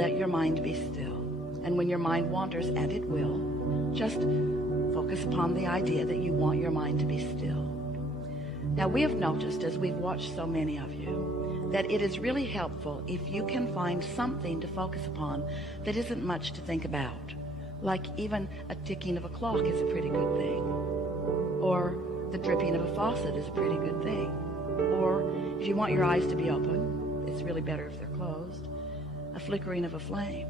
let your mind be still. And when your mind wanders, and it will, just focus upon the idea that you want your mind to be still. Now, we have noticed, as we've watched so many of you, that it is really helpful if you can find something to focus upon that isn't much to think about. Like even a ticking of a clock is a pretty good thing. Or the dripping of a faucet is a pretty good thing. Or if you want your eyes to be open, it's really better if they're closed. A flickering of a flame.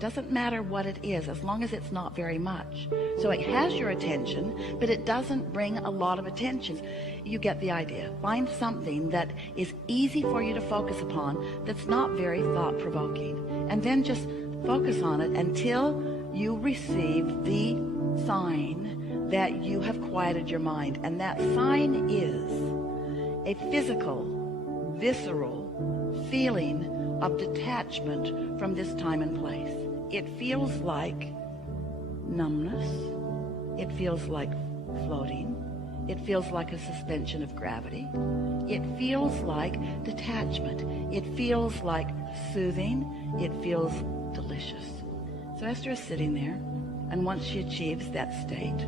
Doesn't matter what it is, as long as it's not very much. So it has your attention, but it doesn't bring a lot of attention. You get the idea. Find something that is easy for you to focus upon, that's not very thought-provoking, and then just focus on it until you receive the sign that you have quieted your mind. And that sign is a physical, visceral feeling of detachment from this time and place. It feels like numbness. It feels like floating. It feels like a suspension of gravity. It feels like detachment. It feels like soothing. It feels delicious. So Esther is sitting there, and once she achieves that state,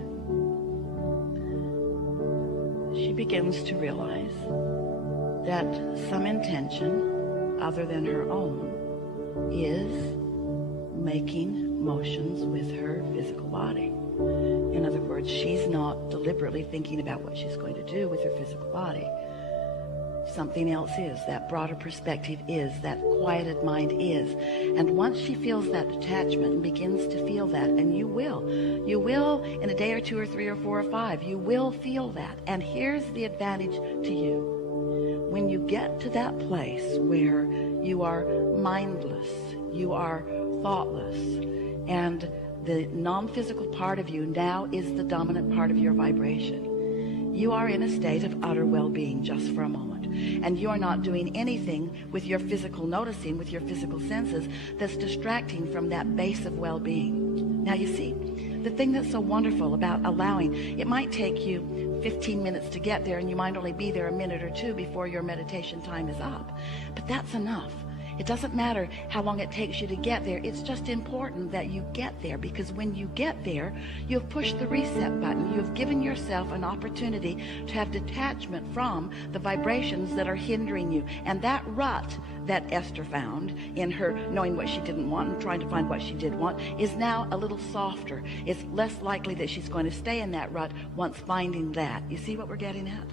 she begins to realize that some intention other than her own is making motions with her physical body. In other words, she's not deliberately thinking about what she's going to do with her physical body. Something else is. That broader perspective is. That quieted mind is. And once she feels that detachment and begins to feel that, and you will in a day or two or three or four or five, you will feel that. And here's the advantage to you. When you get to that place where you are mindless, you are thoughtless, and the non-physical part of you now is the dominant part of your vibration, you are in a state of utter well-being just for a moment. And you are not doing anything with your physical noticing, with your physical senses, that's distracting from that base of well-being. Now you see, the thing that's so wonderful about allowing, it might take you 15 minutes to get there, and you might only be there a minute or two before your meditation time is up. But that's enough. It doesn't matter how long it takes you to get there. It's just important that you get there, because when you get there, you have pushed the reset button. You have given yourself an opportunity to have detachment from the vibrations that are hindering you. And that rut that Esther found in her knowing what she didn't want and trying to find what she did want is now a little softer. It's less likely that she's going to stay in that rut once finding that. You see what we're getting at?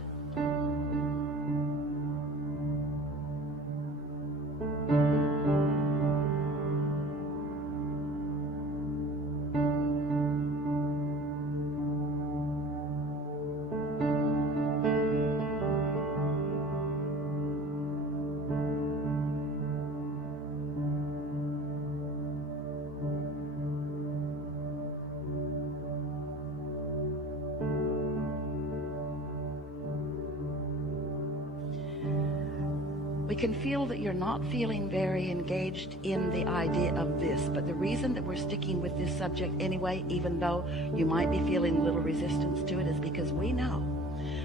We can feel that you're not feeling very engaged in the idea of this, but the reason that we're sticking with this subject anyway, even though you might be feeling a little resistance to it, is because we know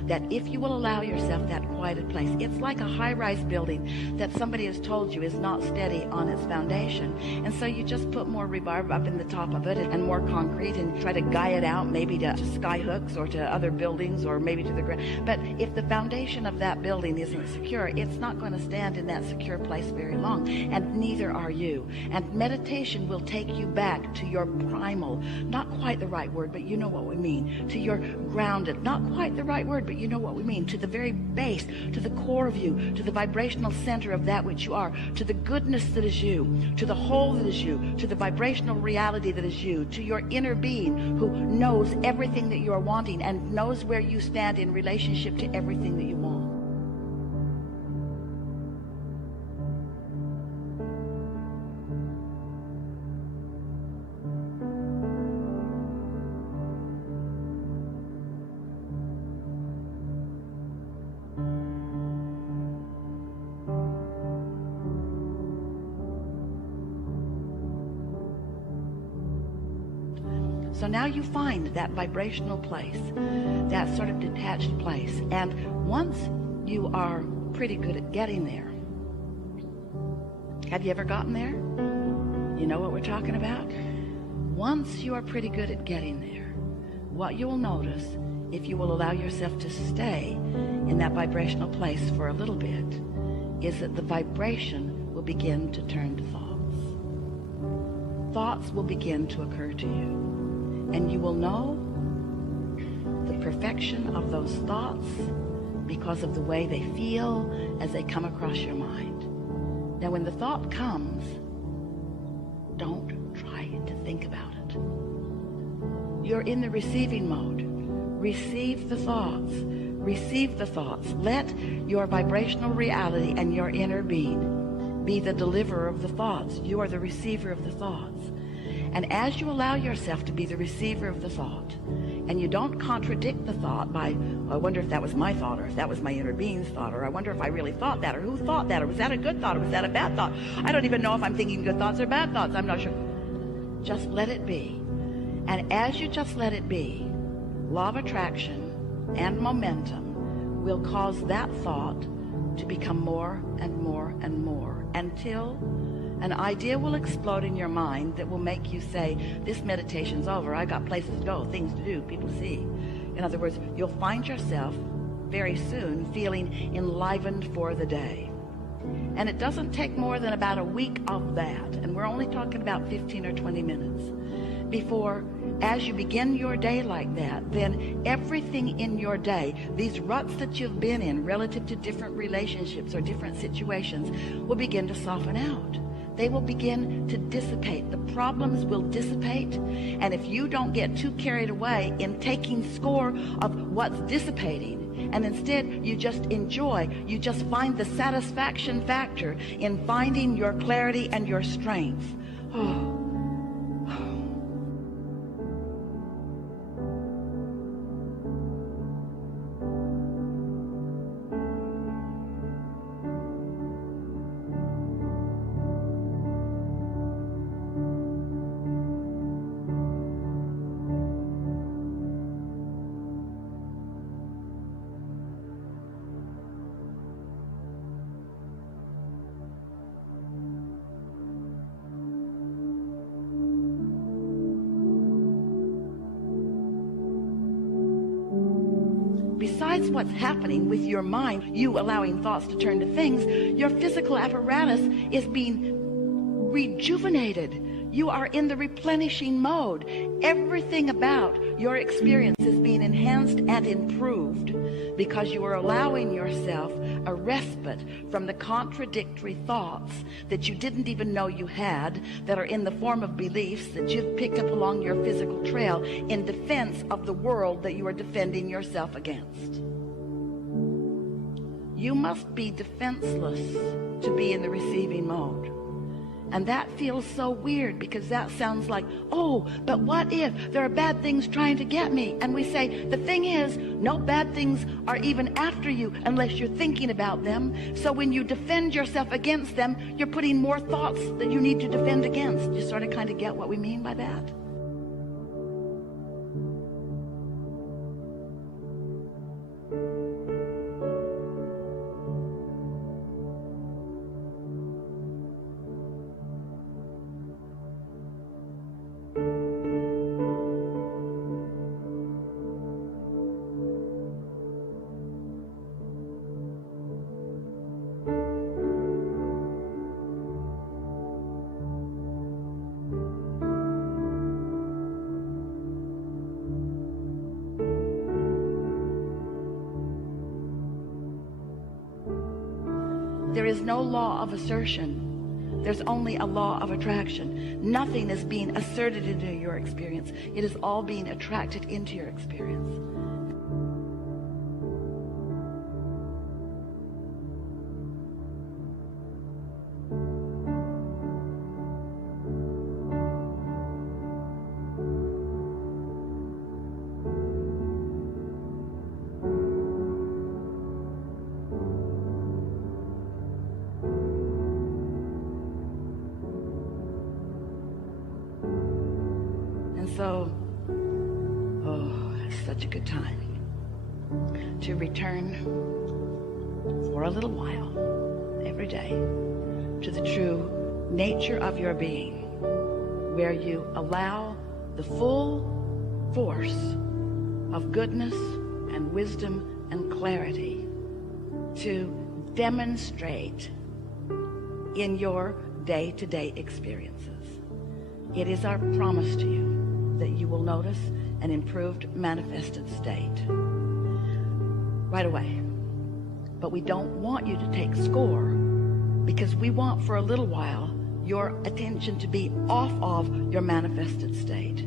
that if you will allow yourself that quieted place, it's like a high-rise building that somebody has told you is not steady on its foundation, and so you just put more rebarb up in the top of it and more concrete and try to guy it out, maybe to sky hooks or to other buildings or maybe to the ground. But if the foundation of that building isn't secure, it's not going to stand in that secure place very long, and neither are you. And meditation will take you back to your primal, not quite the right word, but you know what we mean, to your grounded, not quite the right word, but you know what we mean, to the very base, to the core of you, to the vibrational center of that which you are, to the goodness that is you, to the whole that is you, to the vibrational reality that is you, to your inner being who knows everything that you are wanting and knows where you stand in relationship to everything that you want. So now you find that vibrational place, that sort of detached place. And once you are pretty good at getting there, Have you ever gotten there? You know what we're talking about? Once you are pretty good at getting there, what you will notice, if you will allow yourself to stay in that vibrational place for a little bit, is that the vibration will begin to turn to thoughts. Thoughts will begin to occur to you, and you will know the perfection of those thoughts because of the way they feel as they come across your mind. Now, when the thought comes, don't try to think about it. You're in the receiving mode. Receive the thoughts. Receive the thoughts. Let your vibrational reality and your inner being be the deliverer of the thoughts. You are the receiver of the thoughts. And as you allow yourself to be the receiver of the thought, and you don't contradict the thought by, I wonder if that was my thought, or if that was my inner being's thought, or I wonder if I really thought that, or who thought that, or was that a good thought, or was that a bad thought? I don't even know if I'm thinking good thoughts or bad thoughts. I'm not sure. Just let it be. And as you just let it be, law of attraction and momentum will cause that thought to become more and more and more until an idea will explode in your mind that will make you say, this meditation's over. I got places to go, things to do, people to see. In other words, you'll find yourself very soon feeling enlivened for the day. And it doesn't take more than about a week of that, and we're only talking about 15 or 20 minutes, before, as you begin your day like that, then everything in your day, these ruts that you've been in relative to different relationships or different situations, will begin to soften out. They will begin to dissipate. The problems will dissipate. And if you don't get too carried away in taking score of what's dissipating, and instead you just enjoy, you just find the satisfaction factor in finding your clarity and your strength. Oh. Besides what's happening with your mind, you allowing thoughts to turn to things, your physical apparatus is being rejuvenated. You are in the replenishing mode. Everything about your experience is being enhanced and improved because you are allowing yourself a respite from the contradictory thoughts that you didn't even know you had, that are in the form of beliefs that you've picked up along your physical trail in defense of the world that you are defending yourself against. You must be defenseless to be in the receiving mode. And that feels so weird, because that sounds like, oh, but what if there are bad things trying to get me? And we say, the thing is, no bad things are even after you unless you're thinking about them. So when you defend yourself against them, you're putting more thoughts that you need to defend against. You sort of kind of get what we mean by that? There is no law of assertion. There's only a law of attraction. Nothing is being asserted into your experience. It is all being attracted into your experience. So, it's such a good time to return for a little while every day to the true nature of your being, where you allow the full force of goodness and wisdom and clarity to demonstrate in your day-to-day experiences. It is our promise to you that you will notice an improved manifested state right away. But we don't want you to take score, because we want for a little while your attention to be off of your manifested state.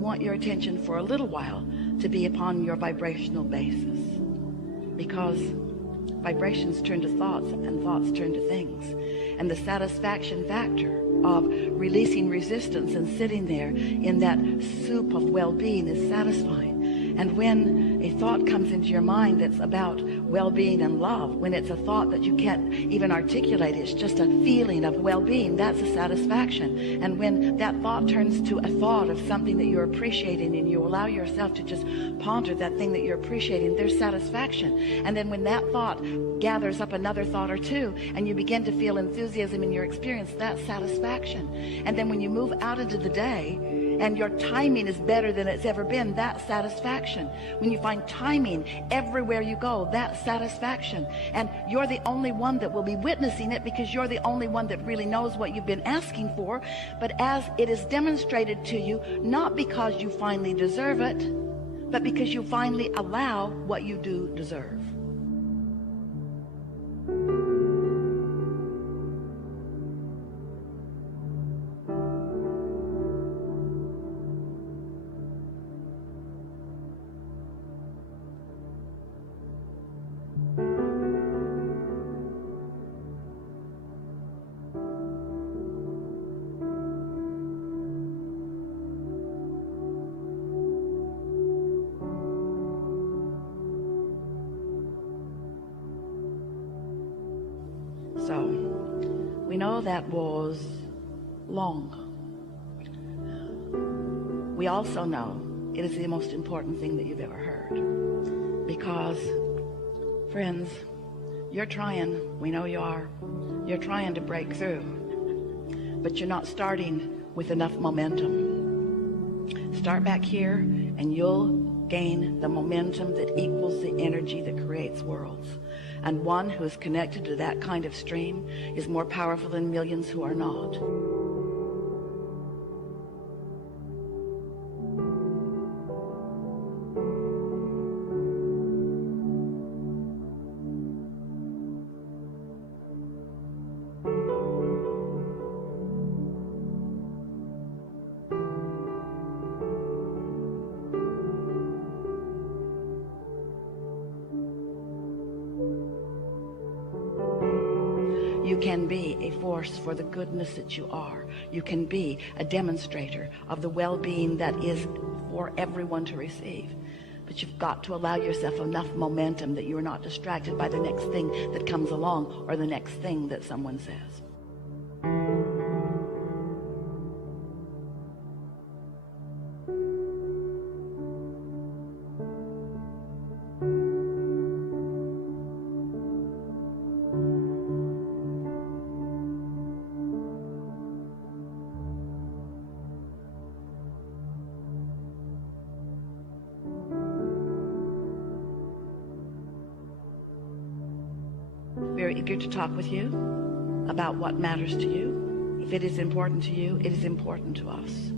Want your attention for a little while to be upon your vibrational basis, because vibrations turn to thoughts and thoughts turn to things, and the satisfaction factor of releasing resistance and sitting there in that soup of well-being is satisfying. And when a thought comes into your mind that's about well-being and love, when it's a thought that you can't even articulate, it's just a feeling of well-being, that's a satisfaction. And when that thought turns to a thought of something that you're appreciating, and you allow yourself to just ponder that thing that you're appreciating, there's satisfaction. And then when that thought gathers up another thought or two, and you begin to feel enthusiasm in your experience, that's satisfaction. And then when you move out into the day, and your timing is better than it's ever been, that's satisfaction. When you find timing everywhere you go, that's satisfaction. And you're the only one that will be witnessing it, because you're the only one that really knows what you've been asking for. But as it is demonstrated to you, not because you finally deserve it, but because you finally allow what you do deserve. So, we know that was long. We also know it is the most important thing that you've ever heard. Because, friends, you're trying, we know you are, you're trying to break through, but you're not starting with enough momentum. Start back here and you'll gain the momentum that equals the energy that creates worlds. And one who is connected to that kind of stream is more powerful than millions who are not. You can be a force for the goodness that you are. You can be a demonstrator of the well-being that is for everyone to receive. But you've got to allow yourself enough momentum that you're not distracted by the next thing that comes along or the next thing that someone says. Very eager to talk with you about what matters to you. If it is important to you, it is important to us.